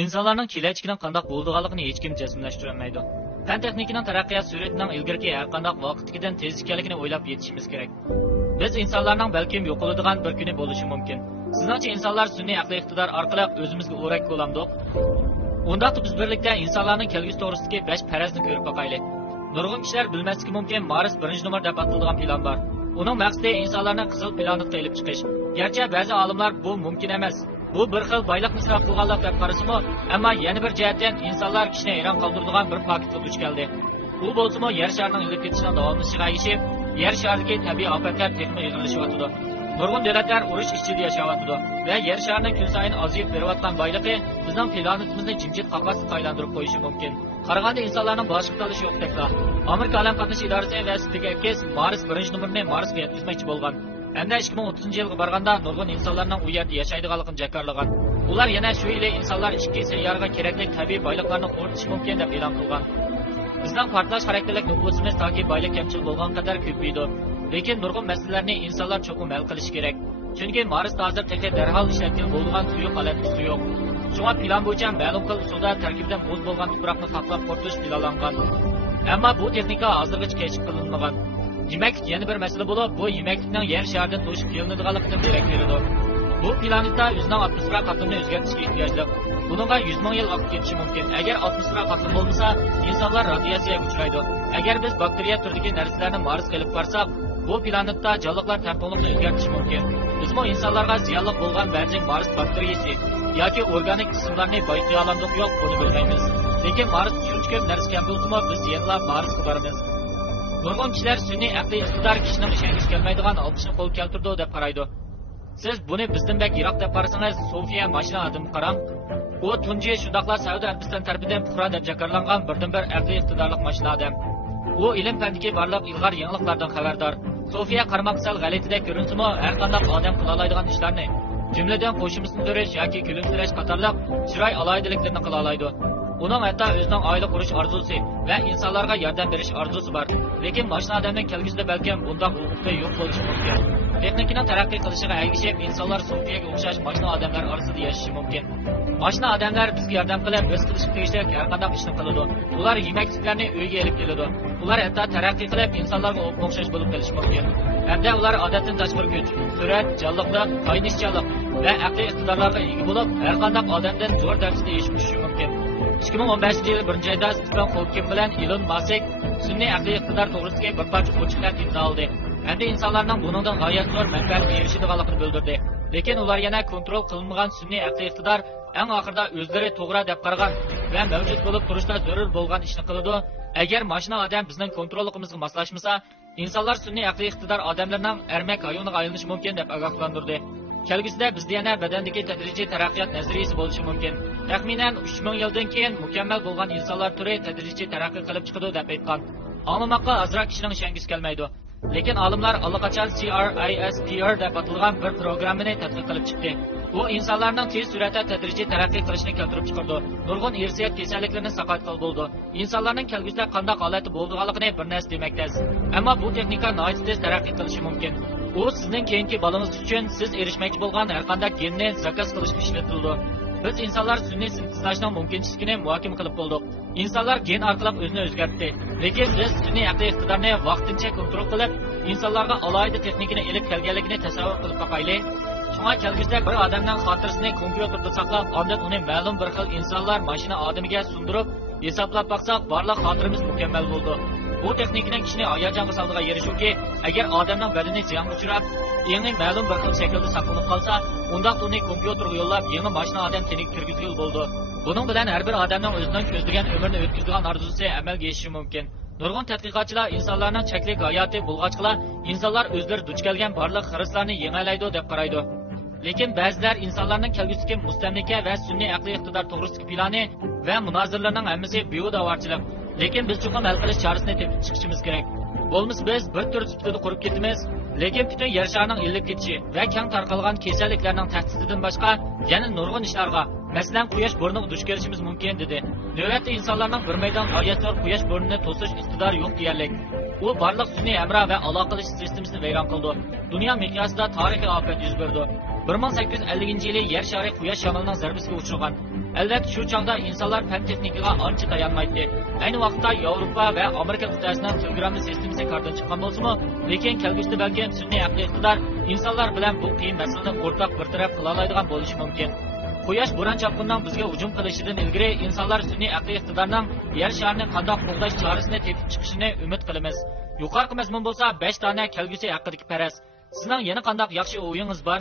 İnsanlarning kelajagini qanday bo'lganligini hech kim jazmlashtirolmaydi. Fan texnikaning taraqqiyot sur'atining ilgirki har qanday vaqtdagidan tez ekanligini o'ylab yetishimiz kerak. Biz insonlarning balkim yo'qoladigan bir kuni bo'lishi mumkin. Sizningcha insonlar sun'iy aqliy iqtidor orqali o'zimizga o'rak bo'lamdik. Undaqda biz birlikda insonlarning kelgusi to'g'risidagi 5 farazni ko'rib boqaylik. Nurg'un kishilar bilmasligi mumkin Mars 1-nomer deb atalgan plan bor. Uning maqsadi insonlarni qizil planetga elib chiqish. Garchi ba'zi olimlar bu mumkin emas. Bu bir xil boyliqni isrof qilganlik deb qarasimi, ammo yana bir jihatdan insonlar kishini hayron qoldiradigan bir paketga duch keldi. U bo'lsa-mu yer sharining ilib ketishining davomlashishiga erishib, yer sharidagi tabiiy ofatlar tekmi yig'ilishyapti. Nurg'un davlatlar urush ichida yashayapti va yer sharining kun sayin ozayib berayotgan boyligi bizning planetimizni jimjit qafasga aylantirib qo'yishi mumkin. Qaraganda insonlarning boshqa talishi yo'qdekda. Amerika alam qatnash idorasi va SpaceX Mars 1-nomerni Marsga yetkazmoqchi bo'lgan. Endi 2030-yilga borganda nurg'un insonlarning u yerda yashaydiganligini jakarlagan. Ular yana shu yili insonlar ikki sayyoraga kerakli tabiiy boyliqlarni o'rnatish mumkin deb e'lon qilgan. Bizning portlash xarakterlik nufusimiz toki boylik kamchil bo'lgan qadar ko'paydi. Lekin nurg'un masalalarni insonlar cho'qim hal qilish kerak. Chunki Mars hozir texnik darhol ishlatilgan bo'lgan suyuq holatda suv yo'q. Shunga plan bo'yicha ma'lum qil usulda tarkibidan muz bo'lgan tuproqni saqlab qurish planlangan. Ammo bu texnika hozirgacha kechib qilinmagan. Demak, yana bir masala bo'lib, bu yemaklikning yer sharidan to'shib kelinadiganligidan darak beradi. Bu planetda o'zining atmosfera qatlamini o'zgartirishga ehtiyojli. Buningga 100 ming yil vaqt ketishi mumkin. Agar atmosfera qatlam bo'lmasa, insonlar radiatsiyaga uchraydi. Agar biz bakteriya turidagi narsalarni Marsga olib borsak, bu planetda jonliqlar tartibini o'zgartirish mumkin. Bizmo insonlarga ziyonli bo'lgan ba'zi Mars bakteriyasi yoki organik qismlarni boyitiya olamiz yo'q, buni bilmaymiz. Lekin Mars shuncha ko'p narsa kam bo'lsa, biz yana Marsga boramiz. Nurg'un kishilar sun'iy aqliy iqtidor kishining ishonch kelmaydigan olqishni qo'l keltirdi deb qaraydi. Siz buni bizdan bak yiroq deb qarasangiz, Sofiya mashina adamni qarang. U tunji shundoqlar Saudiya Arabiston tarafidan puhra deb jakarlangan birdan-bir aqliy iqtidorli mashina adam. U ilm fandagi barliq ilg'or yangiliklardan xabardor. Sofiya qarmoqsal g'alitidek ko'rinsimi, har qanday odam qila oladigan ishlarni, jumladan qo'shimsini ko'rish yoki kulimsirash qatorliq chiroy aloyidiliklarini qila oladi. Uning hatto o'zining oila qurish orzusi va insonlarga yordam berish orzusi bor. Lekin mashina odamning kelgusida balkim bunday huquqda yo'q bo'lishi mumkin. Texnikaning taraqqiy qilishiga ergishib, insonlar Sofiyaga o'xshash mashina odamlar orasida yashashi mumkin. Mashina odamlar bizga yordam qilib, biz qilishga tegishli har qanday ishni qiladi. Ular yemakliklarni uyga olib keladi. Ular hatto taraqqiy qilib, insonlarga o'xshash bo'lib qolishi mumkin. Hamda ular odatdan tashqari kuch, surat, jonliqlik, qaynishchalik va aqliy iqtidorlarga ega bo'lib, har qanday odamdan zo'r darajada yetishmishi mumkin. 2015-yil 1-oyda Stefan Hawking bilan Elon Musk sun'iy aqliy iqtidor to'g'risidagi bir parcha hujjatlar imzoladi. Endi insonlarning buningdan g'oyat zo'r manfaat erishadiganligini bildirdi. Lekin ular yana kontrol qilinmagan sun'iy aqliy iqtidor eng oxirida o'zlari to'g'ri deb qaragan va mavjud bo'lib turishda zarur bo'lgan ishni qiladi. Agar mashina odam bizning kontrolligimizga moslashmasa, insonlar sun'iy aqliy iqtidor odamlarning ermak hayvoniga aylanishi mumkin deb ogohlantirdi. Kelgusida bizda yana badandagi tadrijiy taraqqiyot nazariyasi bo'lishi mumkin. Taxminan 3000 yildan keyin mukammal bo'lgan insonlar turi tadrijiy taraqqiy qilib chiqadi deb aytgan. Anglamoqqa azroq kishining ishongisi kelmaydi. Lekin olimlar allaqachon CRISPR deb atalgan bir programmani tadqiq qilib chiqdi. Bu insonlarning tez suratda tadrijiy taraqqiy qilishini keltirib chiqardi. Nurg'un irsiyat kasalliklarini saqlab qilib bo'ldi. Insonlarning kelgusida qanday holati bo'lganligini bir narsa demakdas. Ammo bu texnika nihoyat tez taraqqiy qilishi mumkin. U sizning keyingi bolangiz uchun siz erishmoqchi bo'lgan har qanday genni zakaz qilishga ishlatildi. Biz insonlar sun'iy sintezlashning mumkinchiligini muhokama qilib bo'ldik. İnsanlar gen orqali o'zini o'zgartdi. Lekin biz sun'iy aqliy iqtidorni vaqtincha kontrol qilib, insonlarga alohida texnikani elib kelganligini tasavvur qilib boqaylik. Shunga kelgusida bir odamning xotirasini kompyuterda saqlab, ondan uni ma'lum bir xil insonlar mashina odamiga sundirib, hisoblab baqsak, barliq xotiramiz mukammal bo'ldi. Bu texnikaning kishini hayajonga soladigan yeri shuki, agar odamning badani ziyonga uchrab, yangi ma'lum bir xil shaklda saqlanib qolsa, unda uni kompyuterga yo'llab, yangi mashina odam teniga kirgizib bo'ldi. Buning bilan har bir odamning o'zining ko'zlagan umrini o'tkazadigan orzusi amalga oshishi mumkin. Nurg'un tadqiqotchilar insonlarning cheklik hayoti bo'lg'achqilar, insonlar o'zlari duch kelgan barliq xiraslarni yengalaydi deb qaraydi. Lekin ba'zilar insonlarning kelgusidagi mustamlika va sun'iy aqliy iqtidor to'g'risidagi plani va munozirlarning hammasi behudavorchilik. Lekin biz cho'qim hal qilish chorasini topib chiqishimiz kerak. Bo'lmasa biz bir tur sifatida qurib ketamiz. Lekin butun yer sharining ilib ketishi va keng tarqalgan kasalliklarning tahdididan boshqa yana nurg'un ishlarga, masalan, quyosh burniga duch kelishimiz mumkin dedi. Navbatda insonlarning bir maydon g'oyatlar quyosh burnini to'sish iqtidori yo'q deyarlik. U barliq sun'iy amra va aloqalash sistemasini vayron qildi. Dunyo miqyosida tarixiy ofat yuz berdi. 1850 yili yer shari quyosh shamolining zarbasiga uchragan. Albatta, shu chog'da insonlar fan texnikaga ancha tayanmaydi. Ayni vaqtda Yevropa va Amerika qit'asining telegramma sistemasi qardan chiqqan bo'lsa-mu, lekin kelgusida balkim sun'iy aqliy iqtidor insonlar bilan bu qiyin masalani o'rtaq bir taraf qila oladigan bo'lishi mumkin. Quyosh bo'ron chaqinining bizga hujum qilishidan ilgari insonlar sun'iy aqliy iqtidorning yer sharini qanday qo'llash chorasini tepib chiqishini umid qilamiz. Yuqorqi mazmun bo'lsa 5 dona kelgusi haqidagi faraz. Sizning yana qanday yaxshi o'yingiz bor?